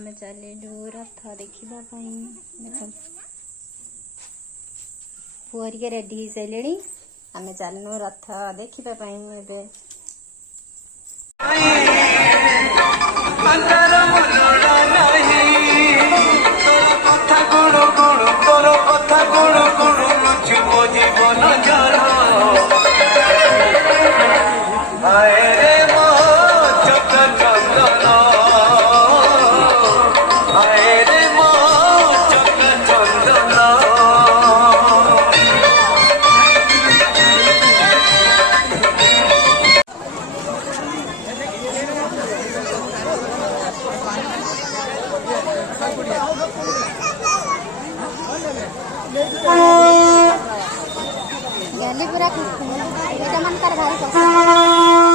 आम चलू रथ देखा देख पुहरिके रेडी हो सारे आम चलू रथ देखापी गली पूरा एटा मन कर भारी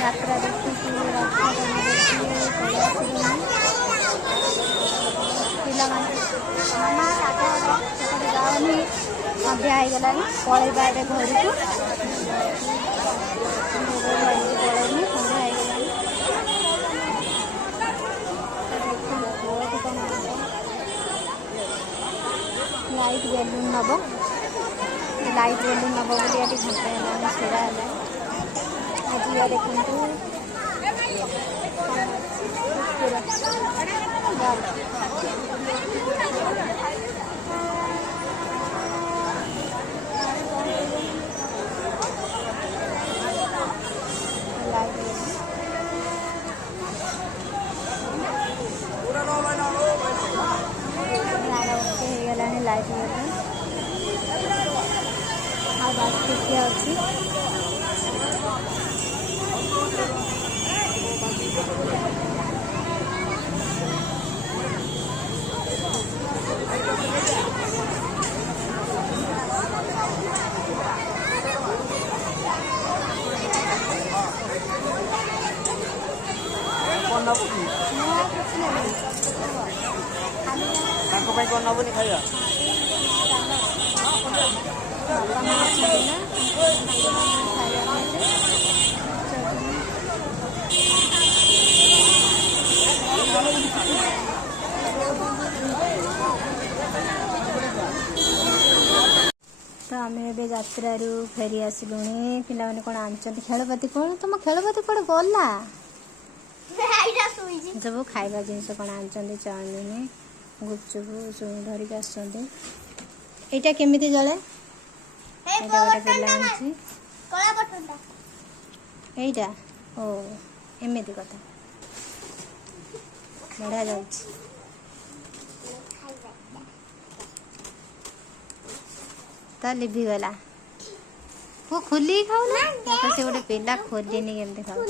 यात्रा देखी सन्ध्या हो गला पलैबा ए घर को पलैनी सन्ध्या हो लाइट बेलून नब लाइट बेलून नब बोली ये घंटा है छेड़ा है आज या देखु लाइट बात अच्छी खाइबा तो आम ए यात्रु फेरी आसलु पिला कौन आनते खेलपति कौन तुम खेलपति कौन गला सब खाइबा जिनस कौन आनते चाउमिन गुपचुप सब धरिक आसटा केमी जले एटा ओ एमती कथा बढ़िया जा तो लिभिगला वो खोली खाऊ ना से गोटे पिला खोलिनी केमती खाऊ